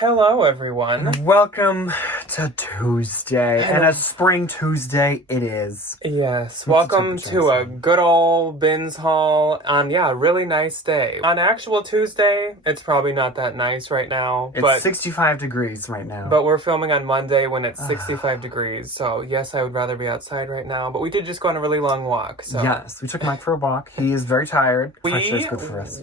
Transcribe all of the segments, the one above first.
Hello, everyone. Welcome to Tuesday, and a spring Tuesday it is. Yes, welcome to a good old bins haul on, a really nice day. On actual Tuesday, it's probably not that nice right now. It's 65 degrees right now. But we're filming on Monday when it's 65 degrees, so yes, I would rather be outside right now. But we did just go on a really long walk, so... Yes, we took Mike for a walk. He is very tired. We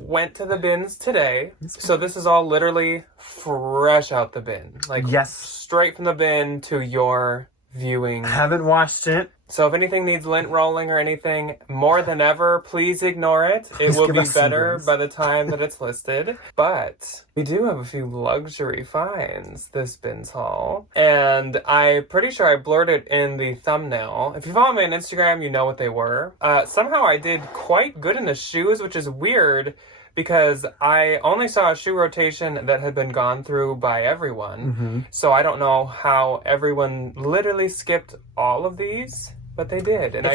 went to the bins today, so this is all literally fresh out the bin. Yes. Straight from the bin to your viewing. Haven't washed it. So if anything needs lint rolling or anything, more than ever, please ignore it. It will be better by the time that it's listed. But we do have a few luxury finds this bins haul. And I'm pretty sure I blurred it in the thumbnail. If you follow me on Instagram, you know what they were. Somehow I did quite good in the shoes, which is weird, because I only saw a shoe rotation that had been gone through by everyone. Mm-hmm. So I don't know how everyone literally skipped all of these, but they did. And I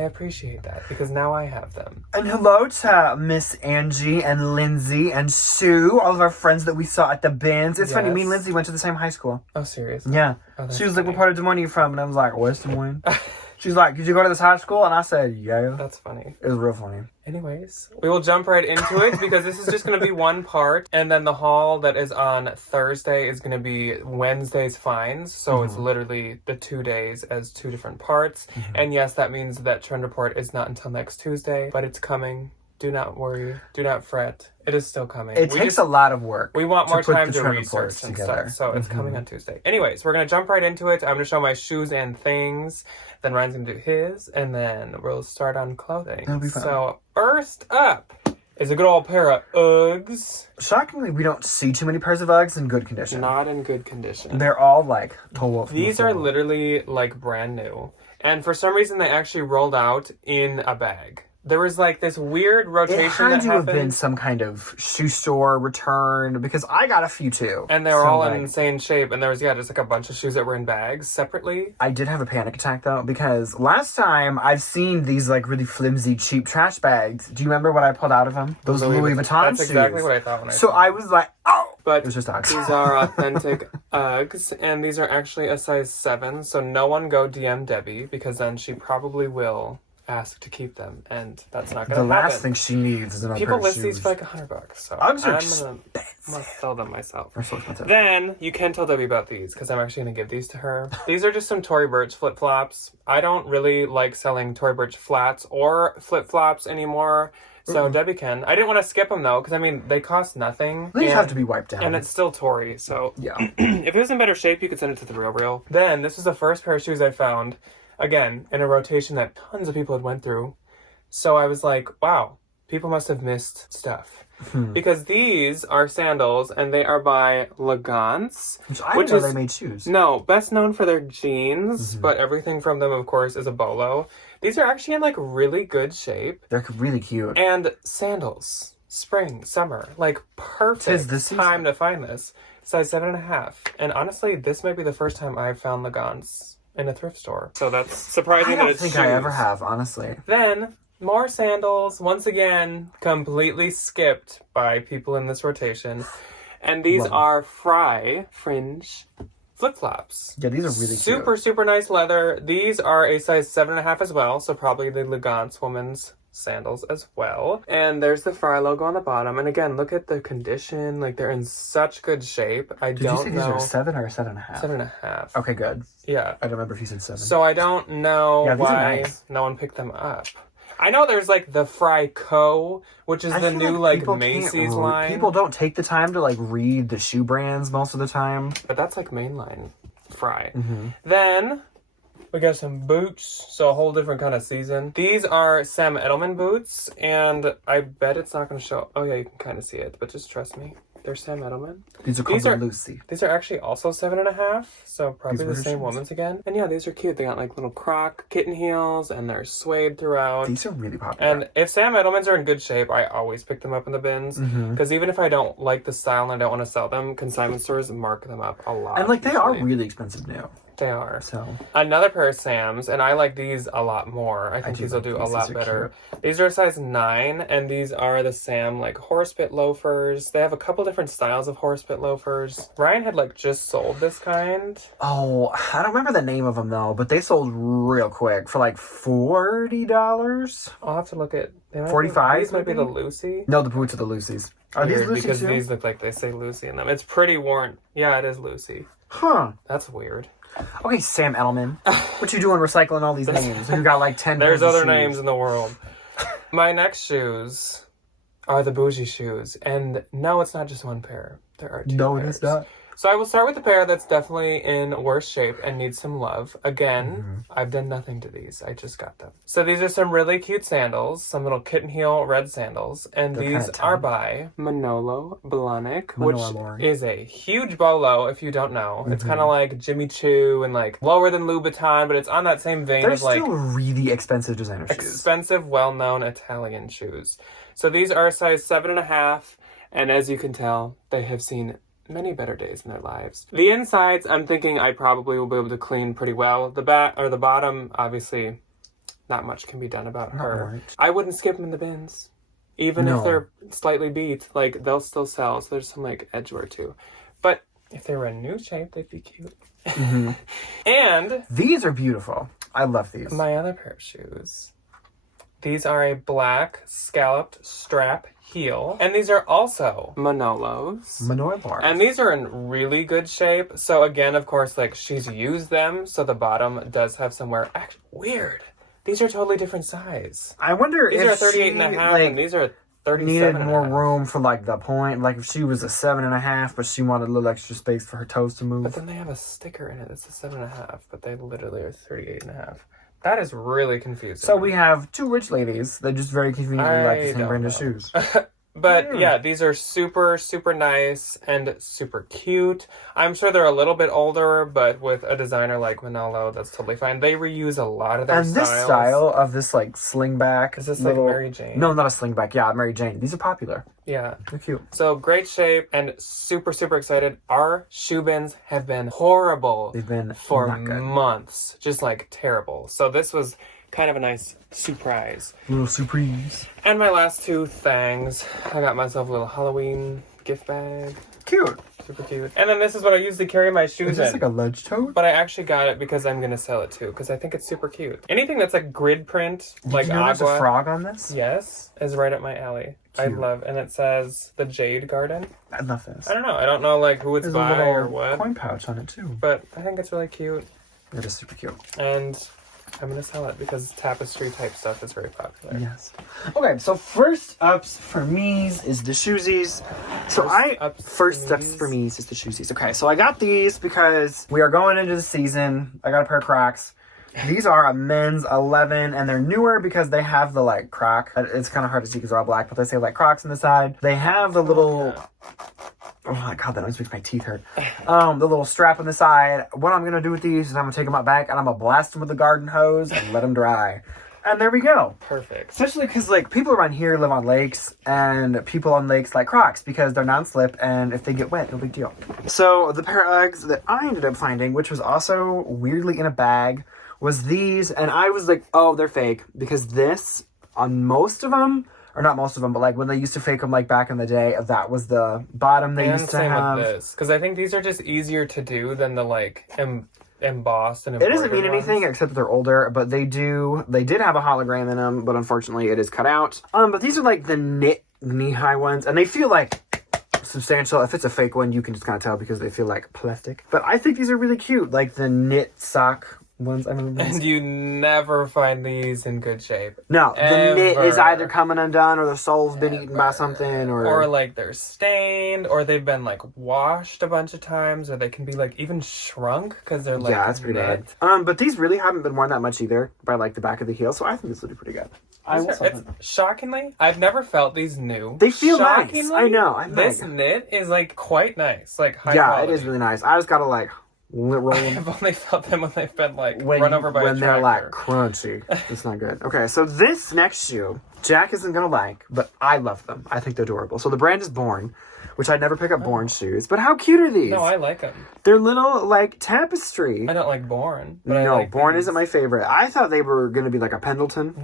appreciate that, because now I have them. And hello to Miss Angie and Lindsay and Sue, all of our friends that we saw at the bins. It's funny, me and Lindsay went to the same high school. Oh, seriously? Yeah. Oh, she was like, what part of Des Moines are you from? And I was like, West Des Moines. She's like, did you go to this high school? And I said, yeah. That's funny. It was real funny. Anyways, we will jump right into it because this is just going to be one part. And then the haul that is on Thursday is going to be Wednesday's finds. So it's literally the 2 days as two different parts. And yes, that means that Trend Report is not until next Tuesday, but it's coming. Do not worry. Do not fret. It is still coming. It takes a lot of work. We want more time to research and stuff, so it's coming on Tuesday. Anyways, we're going to jump right into it. I'm going to show my shoes and things. Then Ryan's going to do his, and then we'll start on clothing. That'll be fun. So first up is a good old pair of Uggs. Shockingly, we don't see too many pairs of Uggs in good condition. Not in good condition. They're all like total. These are literally like brand new. And for some reason, they actually rolled out in a bag. There was like this weird rotation that happened. It had to have been some kind of shoe store return, because I got a few too. And they were all in insane shape. And there was, just like a bunch of shoes that were in bags separately. I did have a panic attack though, because last time I've seen these like really flimsy, cheap trash bags. Do you remember what I pulled out of them? Those Louis Vuitton shoes. That's exactly what I thought when I saw them. I was like, oh! But it was just Uggs. These are authentic Uggs, and these are actually a size 7. So no one go DM Debbie, because then she probably will ask to keep them, and that's not going to happen. The last thing she needs is another pair of shoes. People list these for like $100, so Uggs are I'm gonna sell them myself. They're so expensive. Then you can tell Debbie about these, because I'm actually going to give these to her. These are just some Tory Burch flip-flops. I don't really like selling Tory Burch flats or flip-flops anymore, so Debbie can. I didn't want to skip them though, because I mean, they cost nothing. They just have to be wiped down. And it's still Tory, so yeah. If it was in better shape, you could send it to the Real. Then this is the first pair of shoes I found, again, in a rotation that tons of people had went through. So I was like, wow, people must have missed stuff. Because these are sandals, and they are by Legance. I didn't know they made shoes. No, best known for their jeans, but everything from them, of course, is a bolo. These are actually in, like, really good shape. They're really cute. And sandals. Spring, summer. Like, perfect time to find this. Size 7.5. And honestly, this might be the first time I've found Legance in a thrift store. So that's surprising that it's shoes. I don't think I ever have, honestly. Then, more sandals, once again, completely skipped by people in this rotation. And these are Fry Fringe flip-flops. Yeah, these are really cute. Super nice leather. These are a size 7.5 as well, so probably the Legance woman's sandals as well. And there's the Fry logo on the bottom. And again, look at the condition. Like, they're in such good shape. Did you say these are 7 or 7.5? 7.5. Okay, good. Yeah. I don't remember if you said 7. So I don't know why no one picked them up. I know there's, like, the Fry Co., which is the new, like Macy's line. People don't take the time to, like, read the shoe brands most of the time. But that's, like, mainline Fry. Then we got some boots, so a whole different kind of season. These are Sam Edelman boots, and I bet it's not going to show. Oh, yeah, you can kind of see it, but just trust me. They're Sam Edelman. These are called Lucy. These are actually also 7.5, so probably the same woman's again. And yeah, these are cute. They got like little croc kitten heels, and they're suede throughout. These are really popular. And if Sam Edelman's are in good shape, I always pick them up in the bins. Because even if I don't like the style and I don't want to sell them, consignment stores mark them up a lot. And like, they are really expensive now. They are. So another pair of Sam's, and I like these a lot more. I think these will do a lot better. These are a size 9, and these are the Sam like horse bit loafers. They have a couple different styles of horse bit loafers. Ryan had like just sold this kind. Oh, I don't remember the name of them though, but they sold real quick for like $40. I'll have to look at 45. These might be the Lucy. No, the boots are the Lucy's. Are these Lucy because too? these look like they say Lucy in them. It's pretty worn. Yeah, it is Lucy. Huh. That's weird. Okay, Sam Edelman. What you doing recycling all these names? You got like 10 There's pairs of other shoes. names in the world. My next shoes are the bougie shoes. And no, it's not just one pair. There are 2 No, pairs. it is not. So I will start with the pair that's definitely in worse shape and needs some love. Again, I've done nothing to these. I just got them. So these are some really cute sandals, some little kitten heel red sandals. And They're these kinda are tiny. by Manolo Blahnik, Manolo. which is a huge bolo, if you don't know. It's kind of like Jimmy Choo and like lower than Louboutin, but it's on that same vein They're of like still really expensive designer shoes. expensive, well-known Italian shoes. So these are a size 7.5, and as you can tell, they have seen many better days in their lives. The insides, I'm thinking I probably will be able to clean pretty well. The back or the bottom, obviously, not much can be done about her. Right. I wouldn't skip them in the bins, even if they're slightly beat. Like they'll still sell. So there's some like edgewear too. But if they were in new shape, they'd be cute. And these are beautiful. I love these. my other pair of shoes. These are a black scalloped strap heel. And these are also Manolos. Manolo. And these are in really good shape. So again, of course, like she's used them. So the bottom does have somewhere. Actually, weird. These are totally different size. I wonder These if are 38 and a half, and these are 37 needed and a more half. room for like the point. Like if she was a 7.5, but she wanted a little extra space for her toes to move. But then they have a sticker in it that says 7.5, but they literally are 38 and a half. That is really confusing. So we have 2 rich ladies that just very conveniently like the same don't brand of know. shoes. But yeah, these are super, super nice and super cute. I'm sure they're a little bit older, but with a designer like Manolo, that's totally fine. They reuse a lot of their And this styles. style of this like slingback. Is this little... like Mary Jane? No, not a slingback. Yeah, Mary Jane. These are popular. Yeah. They're cute. So great shape and super, super excited. Our shoe bins have been horrible. They've been for not good. months. Just like terrible. So this was kind of a nice surprise. Little surprise. And my last 2 things, I got myself a little Halloween gift bag. Cute. Super cute. And then this is what I usually carry my shoes Is this in. like a lunch tote? But I actually got it because I'm going to sell it too, because I think it's super cute. Anything that's like grid print, like Did you know there's a agua, frog on this? yes, is right up my alley. I Cute. love, and it says the Jade Garden. I love this. I don't know like who it's There's a by little or what, coin pouch on it too. but I think it's really cute. It is super cute. And I'm going to sell it because tapestry type stuff is very popular. Yes. Okay, so first ups for me's is the shoesies. So first ups for me's is the shoesies. Okay, so I got these because we are going into the season. I got a pair of Crocs. These are a men's 11, and they're newer because they have the like Croc. It's kind of hard to see because they're all black, but they say like Crocs on the side. They have the little. Oh my god, that always makes my teeth hurt. The little strap on the side. What I'm gonna do with these is I'm gonna take them out back and I'm gonna blast them with the garden hose and let them dry. And there we go. Perfect. Especially because like people around here live on lakes, and people on lakes like Crocs because they're non-slip, and if they get wet, no big deal. So the pair of Uggs that I ended up finding, which was also weirdly in a bag, was these, and I was like, oh, they're fake, because this on most of them. Or not most of them, but like when they used to fake them like back in the day, that was the bottom they used to same have. with this, because I think these are just easier to do than the like embossed and It doesn't embroidered mean anything ones. except that they're older, but they did have a hologram in them, but unfortunately it is cut out. But these are like the knit knee-high ones, and they feel like substantial. If it's a fake one, you can just kind of tell because they feel like plastic. But I think these are really cute, like the knit sock ones. I remember these. And you never find these in good shape. No, the knit is Ever. either coming undone or the sole's been eaten by something, Or like they're stained, or they've been like washed a bunch of times, or they can be like even shrunk because they're like yeah, that's pretty knit. bad. But these really haven't been worn that much either by like the back of the heel, so I think this will do pretty good. It's shockingly, I've never felt these new. They feel nice. Shockingly, I know. This knit is like quite nice, like high yeah, quality. it is really nice. I just gotta like I've only felt them when they've been like run over by a tractor. When they're like crunchy. It's not good. Okay, so this next shoe, Jack isn't gonna like, but I love them. I think they're adorable. So the brand is Born, which I never pick up Born shoes. But how cute are these? No, I like them. They're little like tapestry. I don't like Born. But No, I like Born these. isn't my favorite. I thought they were gonna be like a Pendleton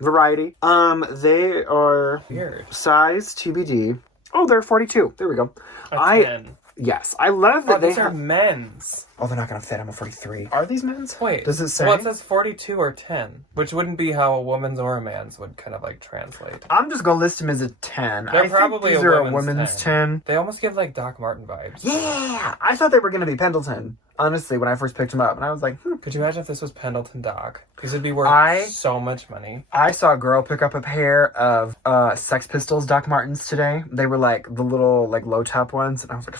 variety. They are weird. Size TBD. Oh, they're 42. There we go. A 10. Yes, I love that these are men's. Oh, they're not gonna fit. I'm a 43. Are these men's? Wait. Does it say? Well, it says 42 or 10, which wouldn't be how a woman's or a man's would kind of like translate. I'm just gonna list them as a 10. They're probably think these are a women's 10. They almost give like Doc Martin vibes. Yeah, I thought they were gonna be Pendleton. Honestly, when I first picked them up, and I was like, Could you imagine if this was Pendleton Doc? These would be worth so much money. I saw a girl pick up a pair of Sex Pistols Doc Martens today. They were like the little like low top ones, and I was like,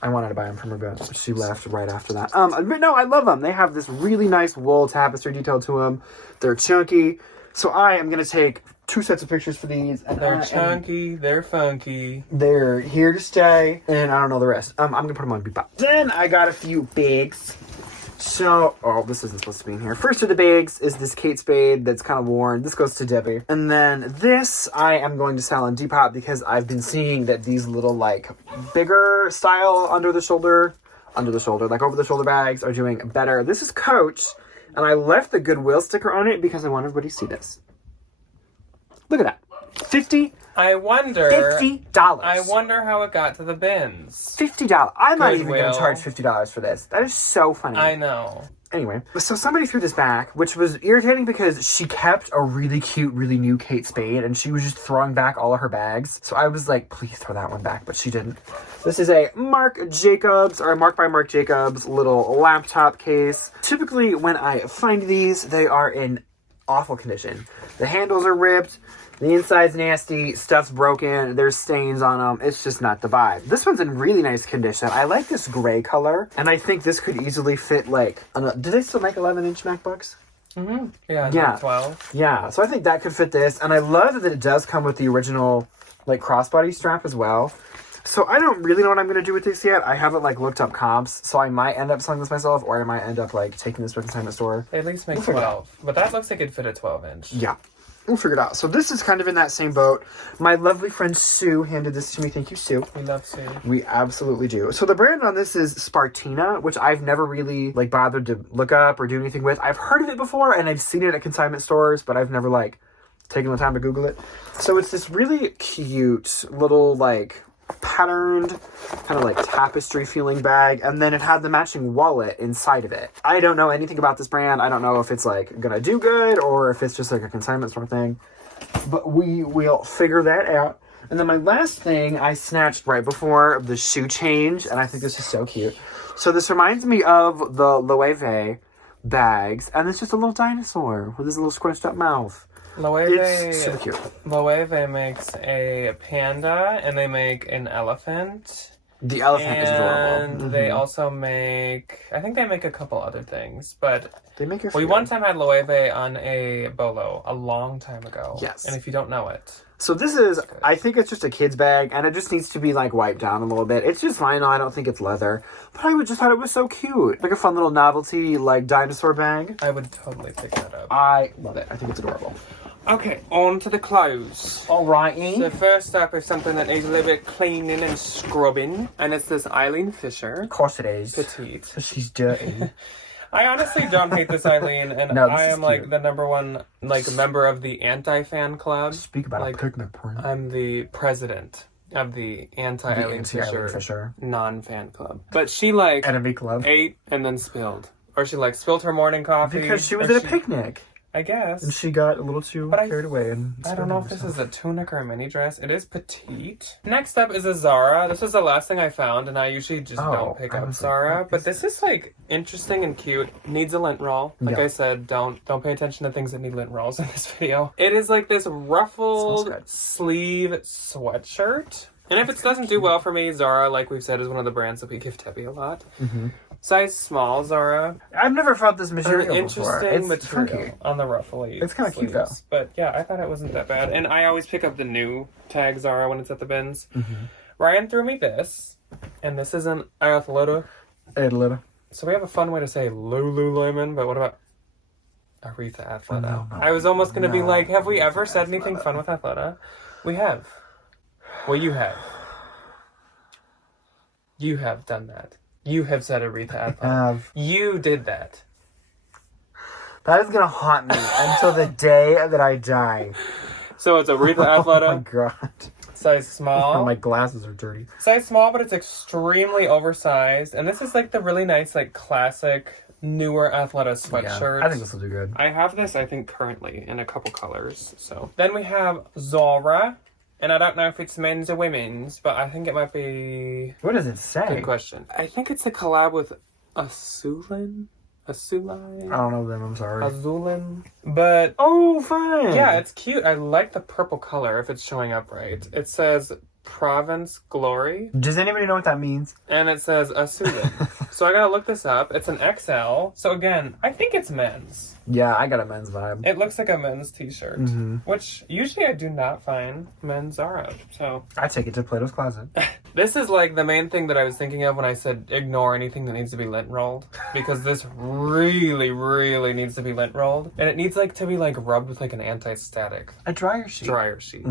I wanted to buy them from her, but she left right after that. But no, I love them. They have this really nice wool tapestry detail to them. They're chunky. So I am going to take 2 sets of pictures for these. And they're chunky. They're funky. They're here to stay. And I don't know the rest. I'm going to put them on Bebop. Then I got a few bags. So, this isn't supposed to be in here. First of the bags is this Kate Spade that's kind of worn. This goes to Debbie. And then this I am going to sell on Depop because I've been seeing that these little, like, bigger style over the shoulder bags are doing better. This is Coach, and I left the Goodwill sticker on it because I want everybody to see this. Look at that. $50. I wonder how it got to the bins. $50. I'm not even Goodwill. going to charge $50 for this. That is so funny. I know. Anyway, so somebody threw this back, which was irritating because she kept a really cute, really new Kate Spade, and she was just throwing back all of her bags. So I was like, please throw that one back, but she didn't. This is a Marc by Marc Jacobs little laptop case. Typically, when I find these, they are in awful condition. The handles are ripped. The inside's nasty, stuff's broken, there's stains on them. It's just not the vibe. This one's in really nice condition. I like this gray color, and I think this could easily fit like... do they still make 11-inch MacBooks? Mm-hmm. Yeah. 12. Yeah, so I think that could fit this, and I love that it does come with the original like crossbody strap as well. So I don't really know what I'm going to do with this yet. I haven't like looked up comps, so I might end up selling this myself, or I might end up like taking this to a consignment store. They at least make 12, but that looks like it'd fit a 12-inch. Yeah. We'll figure it out. So this is kind of in that same boat. My lovely friend Sue handed this to me. Thank you, Sue. We love Sue. We absolutely do. So the brand on this is Spartina, which I've never really like bothered to look up or do anything with. I've heard of it before and I've seen it at consignment stores, but I've never like taken the time to Google it. So it's this really cute little like patterned kind of like tapestry feeling bag, and then it had the matching wallet inside of it. I don't know anything about this brand. I don't know if it's like gonna do good or if it's just like a consignment store thing, but we will figure that out. And then my last thing I snatched right before the shoe change, and I think this is so cute. So this reminds me of the Loewe bags, and it's just a little dinosaur with his little squished up mouth. It's super cute. Loewe makes a panda, and they make an elephant. The elephant is adorable. And they also make... I think they make a couple other things, but... They make We one time had Loewe on a bolo a long time ago. Yes. And if you don't know it... So this is... I think it's just a kid's bag, and it just needs to be, like, wiped down a little bit. It's just vinyl. I don't think it's leather. But I just thought it was so cute. Like a fun little novelty, like, dinosaur bag. I would totally pick that up. I love it. I think it's adorable. Okay, on to the clothes. Alrighty. So first up is something that needs a little bit cleaning and scrubbing, and it's this Eileen Fisher. Of course it is. Petite. So she's dirty. I honestly don't hate this Eileen, and No, I am cute. like the number one like member of the anti-fan club. Speak about like, a picnic print. I'm the president of the anti-Eileen Fisher non-fan club. But she like Enemy club. ate and then spilled. Or she like spilled her morning coffee. Because she was at a picnic. I guess. And she got a little too carried away. And I don't know if this is a tunic or a mini dress. It is petite. Next up is a Zara. This is the last thing I found, and I usually just don't pick up Zara. But this is like interesting and cute. Needs a lint roll. Like I said, don't pay attention to things that need lint rolls in this video. It is like this ruffled sleeve sweatshirt. And if it doesn't do well for me, Zara, like we've said, is one of the brands that we give Debbie a lot. Mm-hmm. Size small, Zara. I've never felt this material interesting before. It's material funky. on the ruffly. It's kind of cute though. But yeah, I thought it wasn't that bad. And I always pick up the new tag Zara when it's at the bins. Mm-hmm. Ryan threw me this, and this is an Earth Loader. Athleta. So we have a fun way to say Lululemon, but what about Aretha Athleta? No. I was almost going to be like, have we ever said anything fun with Athleta? We have. Well, you have. You have done that. You have said Aretha Athleta. You did that. That is going to haunt me until the day that I die. So it's Aretha Athleta. Oh my god. Size small. Oh, my glasses are dirty. Size small, but it's extremely oversized. And this is like the really nice, like classic, newer Athleta sweatshirt. Yeah, I think this will do good. I have this, I think, currently in a couple colors. So then we have Zara. And I don't know if it's men's or women's, but I think it might be... What does it say? Good question. I think it's a collab with Azulin? Azulai? I don't know them, I'm sorry. Azulin. But... Oh, fun! Yeah, it's cute. I like the purple color if it's showing up right. It says Province Glory. Does anybody know what that means? And it says Azulin. So I gotta look this up. It's an XL. So again, I think it's men's. Yeah, I got a men's vibe. It looks like a men's t-shirt, which usually I do not find men's Zara. So I take it to Plato's Closet. This is like the main thing that I was thinking of when I said ignore anything that needs to be lint rolled, because this really, really needs to be lint rolled, and it needs like to be like rubbed with like an anti-static A dryer sheet.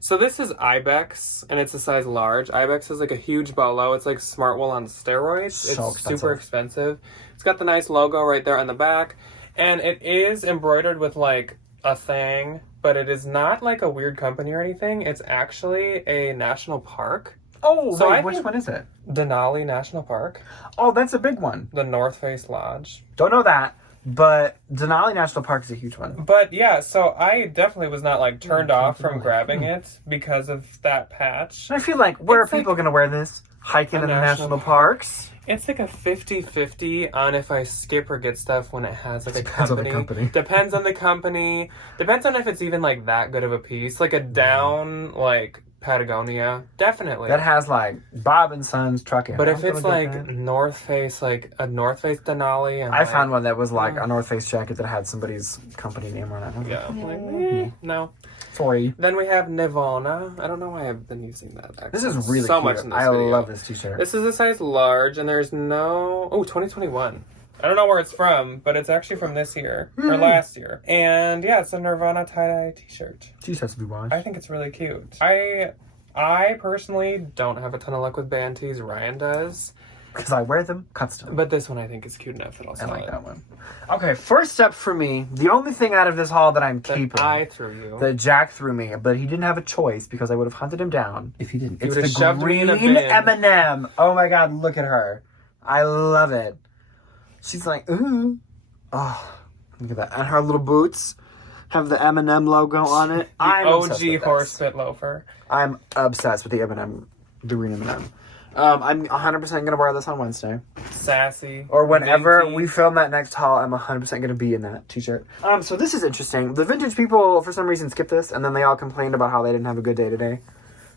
So this is Ibex, and it's a size large. Ibex is like a huge bolo. It's like Smart Wool on steroids. So it's super expensive. It's got the nice logo right there on the back. And it is embroidered with, like, a thing, but it is not, like, a weird company or anything. It's actually a national park. Oh, so wait, which one is it? Denali National Park. Oh, that's a big one. The North Face Lodge. Don't know that, but Denali National Park is a huge one. But, yeah, so I definitely was not, like, turned off from grabbing it because of that patch. I feel like, where are people going to wear this? Hiking in the national parks? It's like a 50-50 on if I skip or get stuff when it has like a Depends company. on the company. Depends on the company. Depends on if it's even like that good of a piece. Like a down like Patagonia. Definitely. That has like Bob and Sons trucking. But if it's like North Face, like a North Face Denali. I found one that was like a North Face jacket that had somebody's company name on it. Yeah. No. Sorry. Then we have Nirvana. I don't know why I've been using that. Actually. This is really so cute. much in this I video. love this t-shirt. This is a size large, and there's no... Oh, 2021. I don't know where it's from, but it's actually from this year. Or last year. And yeah, it's a Nirvana tie-dye t-shirt. T-shirts to be washed. I think it's really cute. I personally don't have a ton of luck with band tees. Ryan does. Because I wear them custom. But this one I think is cute enough that I'll sell I like it. that one. Okay, first step for me, the only thing out of this haul that I'm keeping. I threw you. That Jack threw me, but he didn't have a choice because I would have hunted him down if he didn't. He It's would have the shoved me green in a bin. M&M. Oh my god, look at her. I love it. She's like, ooh. Oh, look at that. And her little boots have the M&M logo on it. I'm OG horse fit loafer. I'm obsessed with the M&M, the green M&M. I'm 100% going to wear this on Wednesday. Sassy. Or whenever minty. we film that next haul, I'm 100% going to be in that t-shirt. So this is interesting. The vintage people, for some reason, skipped this, and then they all complained about how they didn't have a good day today.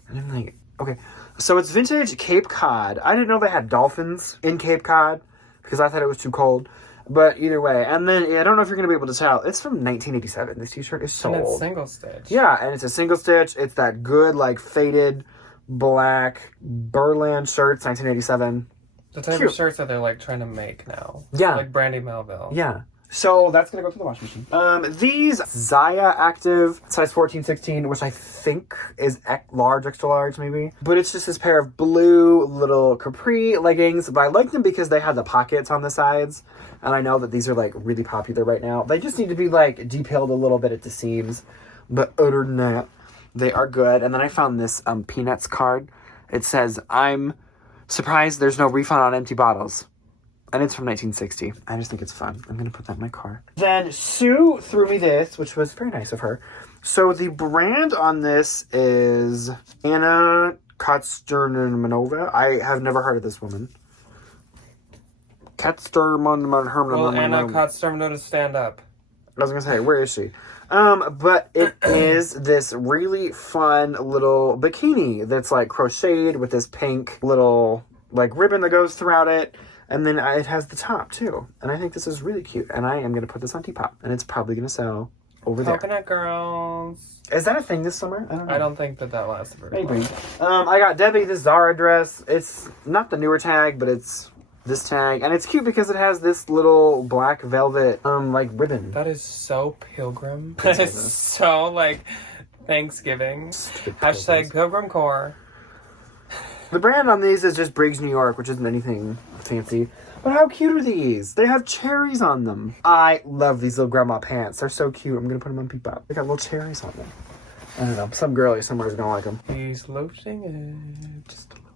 And I'm like, okay. So it's vintage Cape Cod. I didn't know they had dolphins in Cape Cod, because I thought it was too cold. But either way. And then, I don't know if you're going to be able to tell. It's from 1987. This t-shirt is so And it's old. single stitch. Yeah, and it's a single stitch. It's that good, like, faded black Berlin shirts, 1987. The type of shirts that they're like trying to make now. Yeah. Like Brandy Melville. Yeah. So that's going to go to the washing machine. These Zaya Active, size 14-16, which I think is large, extra large maybe. But it's just this pair of blue little capri leggings. But I like them because they have the pockets on the sides. And I know that these are like really popular right now. They just need to be like detailed a little bit at the seams. But other than that, they are good. And then I found this Peanuts card. It says, I'm surprised there's no refund on empty bottles. And it's from 1960. I just think it's fun. I'm going to put that in my car. Then Sue threw me this, which was very nice of her. So the brand on this is Anna Katstermanova. I have never heard of this woman. Katstermanova. Well, Anna Katstermanova to stand up. I was going to say, where is she? But it is this really fun little bikini that's like crocheted with this pink little like ribbon that goes throughout it. And then it has the top too. And I think this is really cute. And I am going to put this on Depop. And it's probably going to sell over there. Coconut Girls. Is that a thing this summer? I don't know. I don't think that lasts very long. Maybe. I got Debbie this Zara dress. It's not the newer tag, but it's this tag. And it's cute because it has this little black velvet, like, ribbon. That is so Pilgrim. That is so, like, Thanksgiving. Hashtag Pilgrim Core. The brand on these is just Briggs, New York, which isn't anything fancy. But how cute are these? They have cherries on them. I love these little grandma pants. They're so cute. I'm going to put them on Peep-Up. They got little cherries on them. I don't know. Some girlie somewhere is going to like them. He's loafing it. Just a little.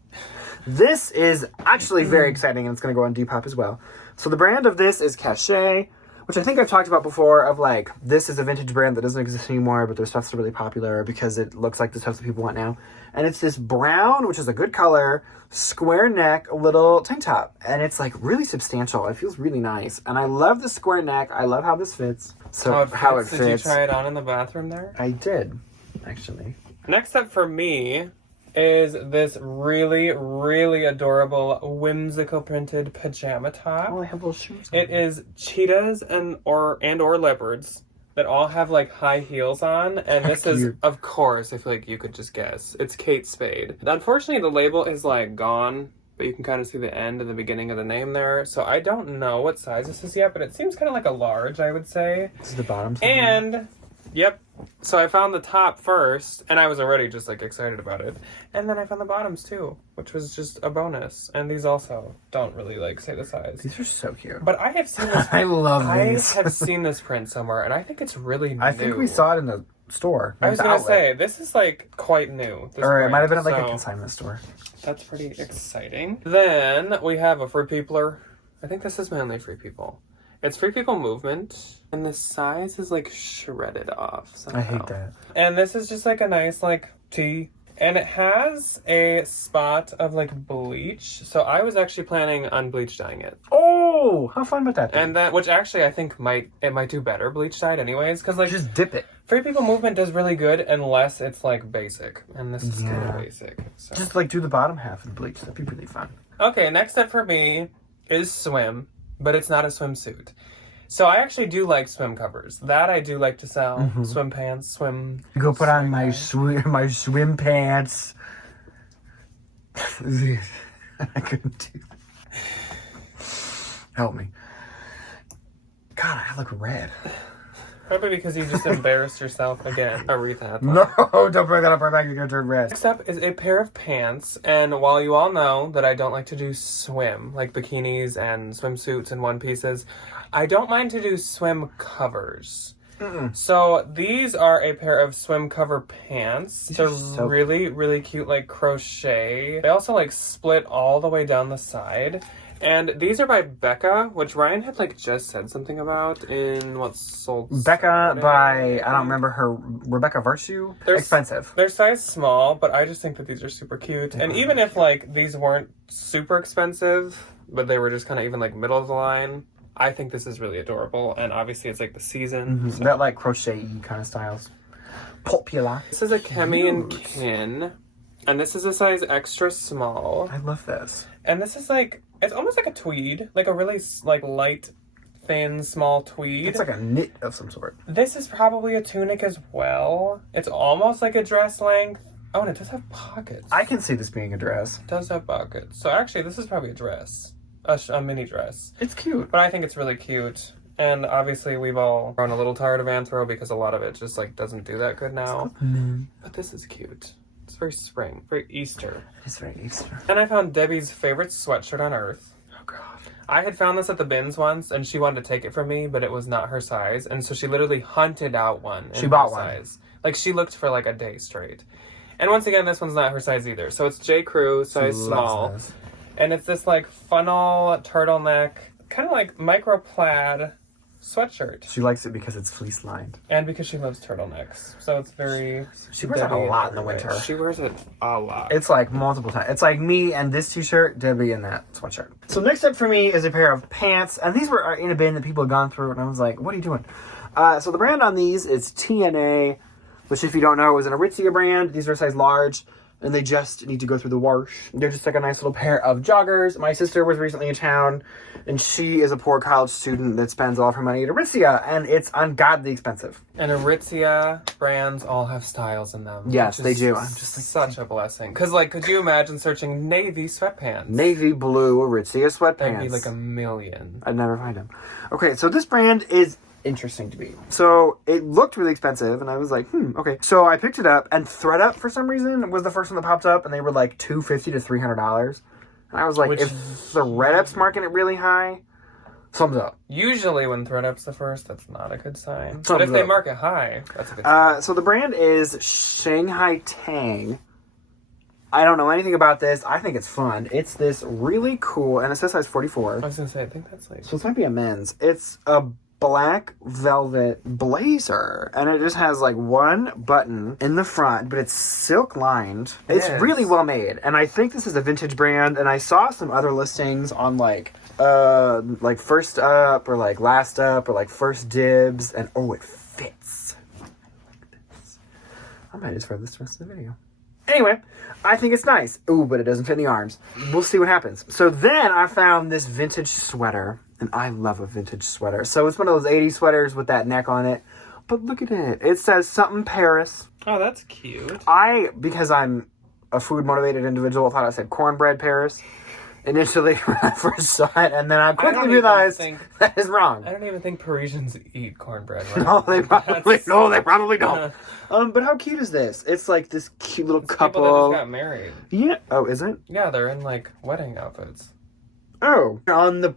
This is actually very exciting, and it's going to go on Depop as well. So the brand of this is Cachet, which I think I've talked about before, of like, this is a vintage brand that doesn't exist anymore, but their stuff's really popular because it looks like the stuff that people want now. And it's this brown, which is a good color, square neck, little tank top. And it's like really substantial. It feels really nice. And I love the square neck. I love how this fits. So how it fits. Did you try it on in the bathroom there? I did, actually. Next up for me is this really, really adorable whimsical printed pajama top. Oh, I have little shoes on. It is cheetahs and or leopards that all have like high heels on, and this is, of course, I feel like you could just guess. It's Kate Spade. Unfortunately, the label is like gone, but you can kind of see the end and the beginning of the name there. So I don't know what size this is yet, but it seems kind of like a large, I would say. This is the bottom. And yep. So I found the top first, and I was already just like excited about it. And then I found the bottoms too, which was just a bonus. And these also don't really like say the size. These are so cute. But I have seen this. I love these. I have seen this print somewhere, and I think it's really new. I think we saw it in the store. I was going to say, this is like quite new. Or it might have been at like a consignment store. That's pretty exciting. Then we have a Free Peopler. I think this is mainly Free People. It's Free People Movement, and the size is like shredded off somehow. I hate that. And this is just like a nice like tee, and it has a spot of like bleach. So I was actually planning on bleach dyeing it. Oh, how fun would that be? And that, which actually I think might do better bleach dyed anyways, because like just dip it. Free People Movement does really good unless it's like basic, and this is kind of basic. So. Just like do the bottom half of the bleach. That'd be really fun. Okay, next up for me is swim. But it's not a swimsuit. So I actually do like swim covers. That I do like to sell. Mm-hmm. Swim pants, swim... Go put on my swim pants. I couldn't do that. Help me. God, I look red. Probably because you just embarrassed yourself again. Aretha. No, don't bring that up right back. You're going to turn red. Next up is a pair of pants. And while you all know that I don't like to do swim, like bikinis and swimsuits and one pieces, I don't mind to do swim covers. Mm-mm. So these are a pair of swim cover pants. They're so really, really cute, like crochet. They also like split all the way down the side. And these are by Becca, which Ryan had like just said something about in what's sold. Becca by, I don't remember her, Rebecca Virtue? They're expensive. They're size small, but I just think that these are super cute. And even if like these weren't super expensive, but they were just kind of even like middle of the line, I think this is really adorable. And obviously it's like the season. Mm-hmm. So. That like crochet-y kind of styles. Popular. This is a Kemi and Kin. And this is a size extra small. I love this. And this is like, it's almost like a tweed, like a really like light, thin, small tweed. It's like a knit of some sort. This is probably a tunic as well. It's almost like a dress length. Oh, and it does have pockets. I can see this being a dress. It does have pockets. So actually, this is probably a dress, a mini dress. It's cute. But I think it's really cute. And obviously, we've all grown a little tired of Anthro because a lot of it just like doesn't do that good now. But this is cute. It's very spring, very Easter. It's very Easter. And I found Debbie's favorite sweatshirt on earth. Oh, God. I had found this at the bins once, and she wanted to take it from me, but it was not her size. And so she literally hunted out one. She bought one. Size. Like, she looked for like a day straight. And once again, this one's not her size either. So it's J. Crew, size small. This. And it's this like funnel turtleneck, kind of like micro plaid sweatshirt. She likes it because it's fleece lined. And because she loves turtlenecks. So it's very... She wears it a lot in the winter. She wears it a lot. It's like multiple times. It's like me and this t-shirt, Debbie and that sweatshirt. So next up for me is a pair of pants. And these were in a bin that people had gone through. And I was like, what are you doing? So the brand on these is TNA, which if you don't know is an Aritzia brand. These are size large. and they just need to go through the wash. They're just like a nice little pair of joggers. My sister was recently in town, and she is a poor college student that spends all of her money at Aritzia, and it's ungodly expensive. And Aritzia brands all have styles in them. Yes, they do. I'm just like, such a blessing. Because, like, could you imagine searching navy sweatpants? Navy blue Aritzia sweatpants. That'd be like a million. I'd never find them. Okay, so this brand is interesting to me. So it looked really expensive, and I was like, okay. So I picked it up, and ThredUp for some reason was the first one that popped up, and they were like $250 to $300. And I was like, if ThredUp's marking it really high, thumbs up. Usually when ThredUp's the first, that's not a good sign. But if they mark it high, that's a good sign. So the brand is Shanghai Tang. I don't know anything about this. I think it's fun. It's this really cool, and it says size 44. I was going to say, I think that's like... So this might be a men's. It's a black velvet blazer, and it just has like one button in the front, but it's silk lined. It's really well made, and I think this is a vintage brand, and I saw some other listings on like First Up or like Last Up or like First Dibs, and it fits. I might just wear this the rest of the video. Anyway, I think it's nice. Ooh, but it doesn't fit in the arms. We'll see what happens. So then I found this vintage sweater, and I love a vintage sweater. So it's one of those 80s sweaters with that neck on it. But look at it. It says something Paris. Oh, that's cute. Because I'm a food-motivated individual, thought I said cornbread Paris initially when I first saw it, and then I quickly realized that is wrong. I don't even think Parisians eat cornbread. Right? No, they probably don't. But how cute is this? It's like this cute little couple. People that just got married. Yeah. Oh, is it? Yeah, they're in like wedding outfits. Oh, on the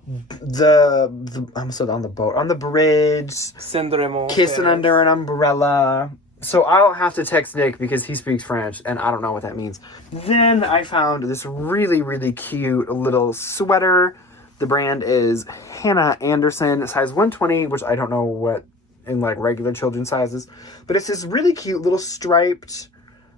I'm still on the boat, on the bridge, kissing under an umbrella. So I'll have to text Nick because he speaks French and I don't know what that means. Then I found this really, really cute little sweater. The brand is Hannah Anderson, size 120, which I don't know what in like regular children's sizes, but it's this really cute little striped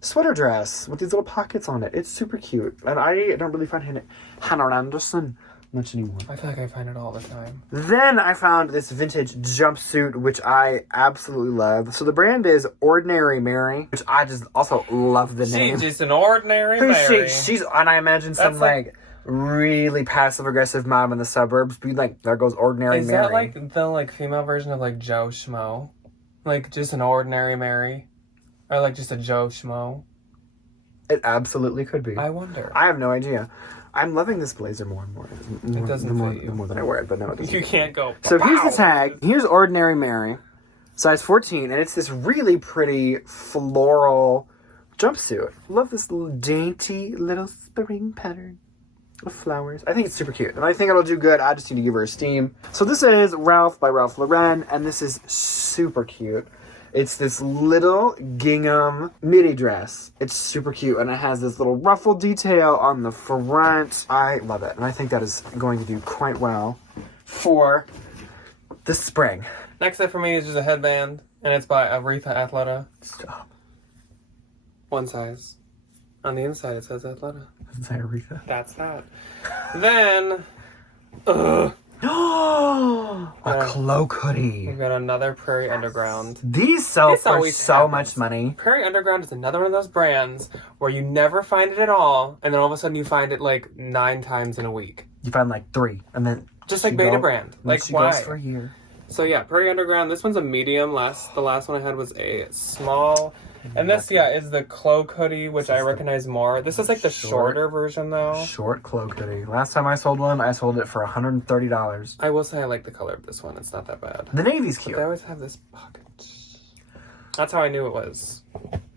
sweater dress with these little pockets on it. It's super cute, and I don't really find Hannah Anderson much anymore. I feel like I find it all the time. Then I found this vintage jumpsuit, which I absolutely love. So the brand is Ordinary Mary, which I just also love the name. She's just an ordinary Mary. She's, and I imagine some like really passive aggressive mom in the suburbs be like, there goes Ordinary Mary. Is that like the like female version of like Joe Schmo? Like just an Ordinary Mary? Or like just a Joe Schmo? It absolutely could be. I wonder. I have no idea. I'm loving this blazer more and more. It doesn't fit you. The more that I wear it, but no, it doesn't. You can't go. So here's the tag. Here's Ordinary Mary, size 14, and it's this really pretty floral jumpsuit. Love this little dainty little spring pattern of flowers. I think it's super cute, and I think it'll do good. I just need to give her esteem. So this is Ralph by Ralph Lauren, and this is super cute. It's this little gingham midi dress. It's super cute, and it has this little ruffle detail on the front. I love it, and I think that is going to do quite well for the spring. Next up for me is just a headband, and it's by Aretha Athleta. Stop. One size. On the inside it says Athleta. Doesn't say Aretha. That's that. Then, a cloak hoodie. We've got another Prairie Underground. These sell for so much money. Prairie Underground is another one of those brands where you never find it at all, and then all of a sudden you find it like 9 times in a week. You find like 3, and then just like Beta Brand. Like she why? Goes for a year. So yeah, Prairie Underground. This one's a medium. The last one I had was a small. And this, is the cloak hoodie, which I recognize more. This is like the shorter version, though. Short cloak hoodie. Last time I sold one, I sold it for $130. I will say I like the color of this one. It's not that bad. The navy's cute. But they always have this pocket. That's how I knew it was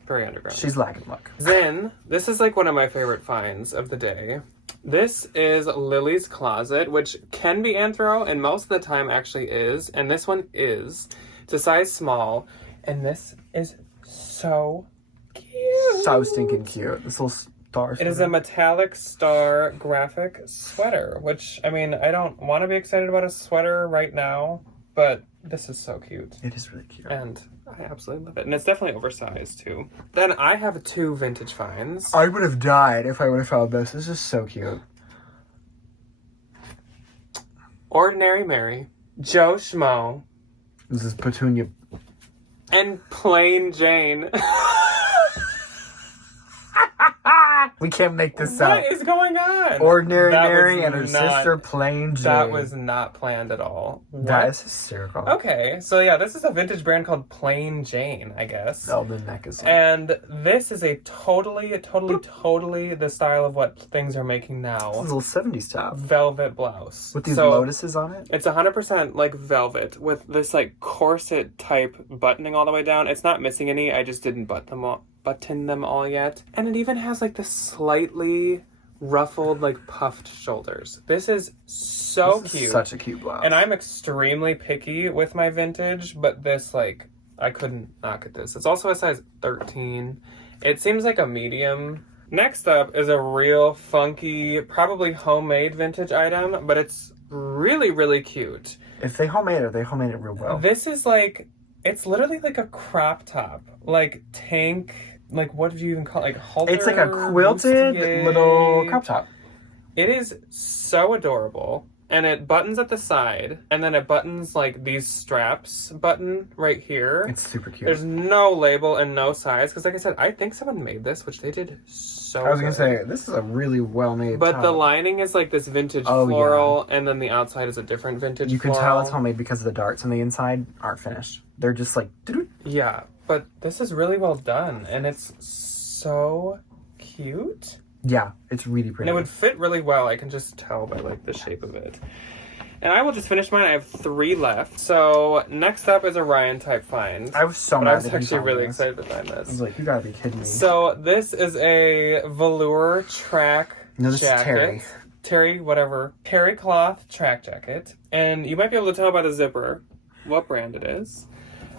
Prairie Underground. She's lacking luck. Then, this is like one of my favorite finds of the day. This is Lily's Closet, which can be anthro, and most of the time actually is. And this one is. It's a size small, and this is so cute. So stinking cute. This little star. It is a metallic star graphic sweater, which, I mean, I don't want to be excited about a sweater right now, but this is so cute. It is really cute. And I absolutely love it. And it's definitely oversized, too. Then I have 2 vintage finds. I would have died if I would have found this. This is so cute. Ordinary Mary, Joe Schmo. This is Petunia. And Plain Jane. We can't make this up. What is going on? Ordinary Mary and her sister Plain Jane. That was not planned at all. What? That is hysterical. Okay, so yeah, this is a vintage brand called Plain Jane, I guess. Oh, the neck is... And this is a totally the style of what things are making now. It's a little 70s top. Velvet blouse. With these lotuses on it? It's 100% like velvet with this like corset type buttoning all the way down. It's not missing any, I just didn't button them all yet. And it even has like the slightly ruffled, like puffed shoulders. This is so cute. Such a cute blouse. And I'm extremely picky with my vintage, but this, like, I couldn't knock at this. It's also a size 13. It seems like a medium. Next up is a real funky, probably homemade vintage item, but it's really, really cute. If they homemade it real well. This is like, it's literally like a crop top, like tank. Like, what did you even call it? Like, halter? It's like a quilted little crop top. It is so adorable. And it buttons at the side. And then it buttons, like, these straps button right here. It's super cute. There's no label and no size. Because, like I said, I think someone made this, which they did so I was going to say, this is a really well-made But top. the lining is, like, this vintage floral. Yeah. And then the outside is a different vintage You can floral. tell it's homemade because the darts on the inside aren't finished. They're just, like... Yeah. But this is really well done, and it's so cute. Yeah, it's really pretty. And it would fit really well. I can just tell by like the shape of it. And I will just finish mine. I have 3 left. So next up is a Ryan type find. I was so mad. I was actually really excited to find this. I was like, you gotta be kidding me. So this is a velour track this jacket. Is Terry, whatever. Terry cloth track jacket. And you might be able to tell by the zipper what brand it is.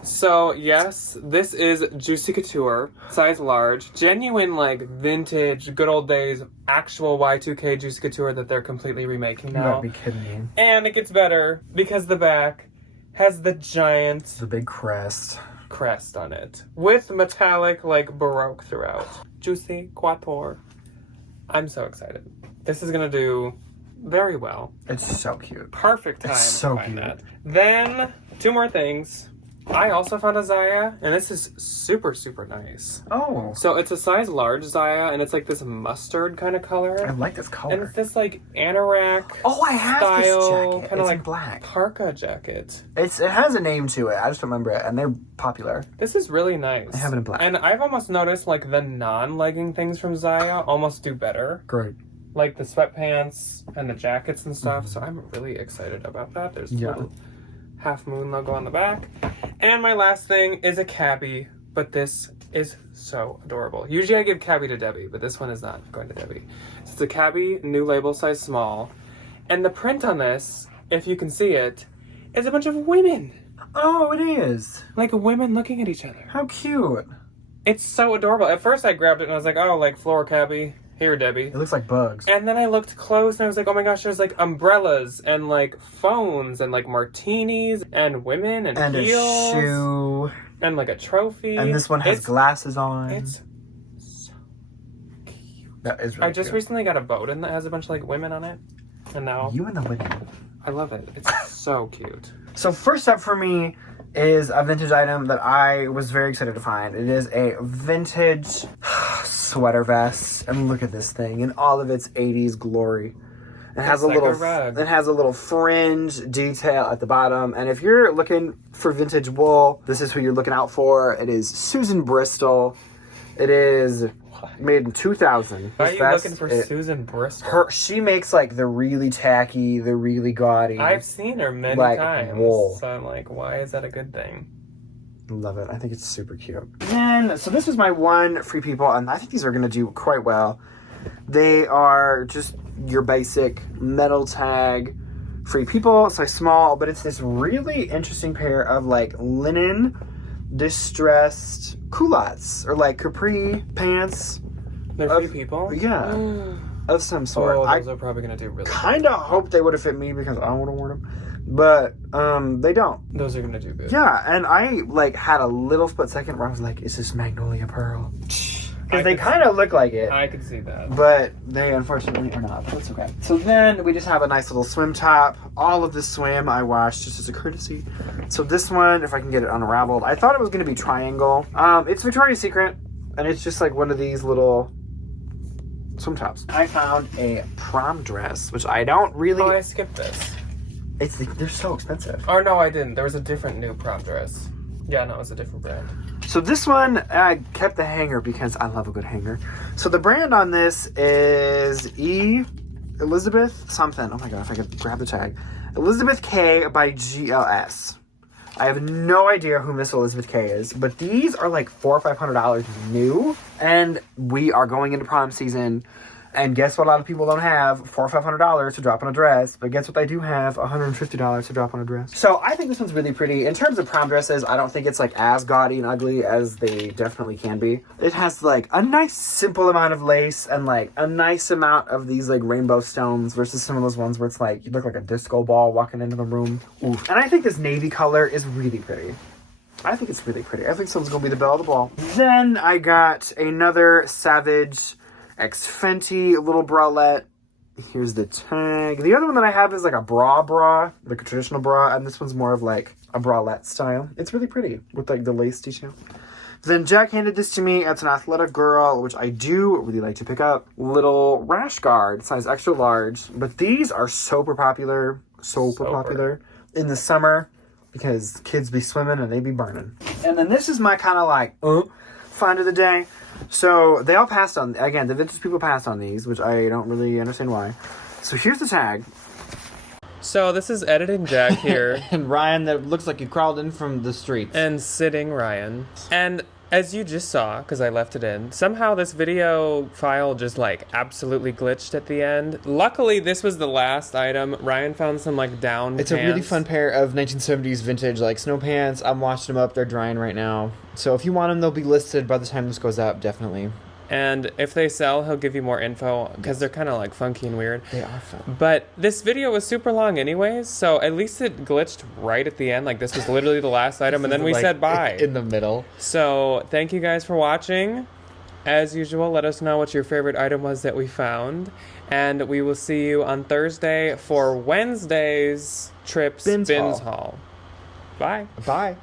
So, yes, this is Juicy Couture, size large, genuine, like, vintage, good old days, actual Y2K Juicy Couture that they're completely remaking now. You gotta be kidding me. And it gets better, because the back has the giant... The big crest on it, with metallic, like, Baroque throughout. Juicy Couture. I'm so excited. This is gonna do very well. It's so cute. Perfect time to find that. Then, 2 more things. I also found a Zaya, and this is super, super nice. Oh. So it's a size large Zaya, and it's like this mustard kind of color. I like this color. And it's this like anorak I have style, this jacket. kind of like black parka jacket. It has a name to it. I just don't remember it, and they're popular. This is really nice. I have it in black. And I've almost noticed like the non-legging things from Zaya almost do better. Great. Like the sweatpants and the jackets and stuff. So I'm really excited about that. There's a little half moon logo on the back. And my last thing is a cabbie, but this is so adorable. Usually I give cabbie to Debbie, but this one is not going to Debbie. So it's a cabbie, new label, size small. And the print on this, if you can see it, is a bunch of women. Oh, it is. Like women looking at each other. How cute. It's so adorable. At first I grabbed it and I was like, oh, like floral cabbie. Here, Debbie. It looks like bugs. And then I looked close and I was like, oh my gosh, there's like umbrellas and like phones and like martinis and women and heels. A shoe. And like a trophy. And this one has glasses on. It's so cute. That is really I just recently got a Bowden that has a bunch of like women on it. And now... You and the women. I love it. It's so cute. So first up for me is a vintage item that I was very excited to find. It is a vintage sweater vest. And look at this thing in all of its 80s glory. It has a little fringe detail at the bottom. And if you're looking for vintage wool, this is who you're looking out for. It is Susan Bristol. It is made in 2000. Why are you looking for Susan Bristol? She makes like the really tacky, the really gaudy. I've seen her many times. Wool. So I'm like, why is that a good thing? Love it. I think it's super cute. And so this is my one Free People, and I think these are going to do quite well. They are just your basic metal tag Free People, size small, but it's this really interesting pair of like linen distressed culottes or like capri pants. They're Free People? Yeah. Of some sort. Oh, those are probably going to do really kind of hope they would have fit me because I would have worn them. But they don't. Those are going to do good. Yeah, and I like had a little split second where I was like, is this Magnolia Pearl? Because they kind of look like it. I could see that. But they unfortunately are not. But it's okay. So then we just have a nice little swim top. All of the swim I washed just as a courtesy. So this one, if I can get it unraveled, I thought it was going to be triangle. It's Victoria's Secret. And it's just like one of these little swim tops. I found a prom dress, which I don't really... Oh, I skipped this. They're so expensive. Oh, no, I didn't. There was a different new prom dress. Yeah, no, it was a different brand. So this one, I kept the hanger because I love a good hanger. So the brand on this is Elizabeth something. Oh my god, if I could grab the tag. Elizabeth K by GLS. I have no idea who Miss Elizabeth K is, but these are like $400 or $500 new, and we are going into prom season. And guess what? A lot of people don't have $400 or $500 to drop on a dress, but guess what? They do have $150 to drop on a dress. So I think this one's really pretty. In terms of prom dresses, I don't think it's like as gaudy and ugly as they definitely can be. It has like a nice simple amount of lace and like a nice amount of these like rainbow stones versus some of those ones where it's like you look like a disco ball walking into the room. Oof. And I think this navy color is really pretty. I think it's really pretty. I think someone's gonna be the belle of the ball. Then I got another Savage X Fenty little bralette. Here's the tag. The other one that I have is like a bra, like a traditional bra, and this one's more of like a bralette style. It's really pretty with like the lace detail. Then Jack handed this to me. It's an athletic girl, which I do really like to pick up. Little rash guard, size extra large. But these are super popular in the summer because kids be swimming and they be burning. And then this is my kind of like find of the day. So they all passed on, again, the vintage people passed on these, which I don't really understand why. So here's the tag. So this is editing Jack here. And Ryan that looks like he crawled in from the streets. And sitting Ryan. And as you just saw, because I left it in, somehow this video file just like absolutely glitched at the end. Luckily, this was the last item. Ryan found some like down It's pants. A really fun pair of 1970s vintage like snow pants. I'm washing them up. They're drying right now. So if you want them, they'll be listed by the time this goes up, definitely. And if they sell, he'll give you more info because they're kind of like funky and weird. They are fun. But this video was super long anyways, so at least it glitched right at the end. Like this was literally the last item, and then we said bye. In the middle. So thank you guys for watching. As usual, let us know what your favorite item was that we found. And we will see you on Thursday for Wednesday's Trips Bins Haul. Bye. Bye.